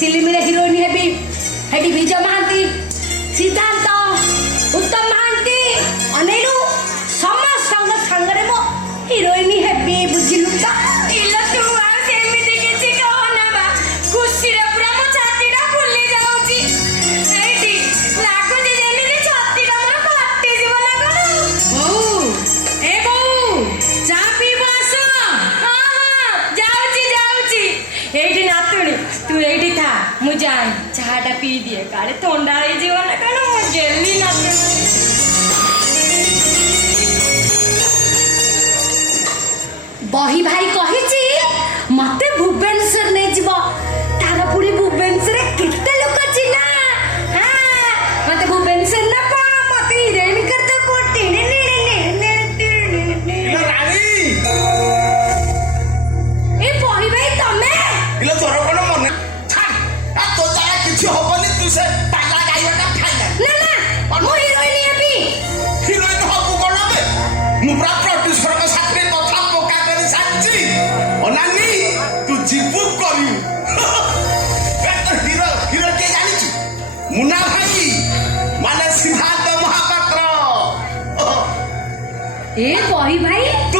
film heroine heavy Hattie विजय महांती सिद्धांत उत्तम महांती अनेलु समस्त सांगरे मो हिरोइन हेबी बुझिलु त इला तू आ सेमिति किछि कहना बा खुशी रे पूरा मो छातीटा फुली जाउची एठी लागो जे जेमिति छातीटा मोर फाटी जीव ना कोन बऊ चा पीबो आस हां जाउची एठी नातुणी तू एठी था मु जाई चाटा पी दिए काले थंडा हे जीव ना कोन मु गेली नातुणी बही भाई कहिची मते भुवनेश्वर ने जीव तार पुरी भुवनेश्वर केते लोक चिना हां मते भुवनेश्वर ना पा मते हिरोइन करते कोटी रानी ए बही भाई तमे इला तोर कोन मन छाड़ आ तो जाय किछि होबनी तू से पाला गाइबाटा खाइला ना मो हिरोइन हेबी हिरोइन हबु कोन बे मु प्रा प्रोड्यूसर के साथे कथा पोका करी साची अनानी तू जीवु करी ए तो हीरो के जानि छु मुन्ना भाई माने सिद्धार्थ महापात्र ए बही भाई तू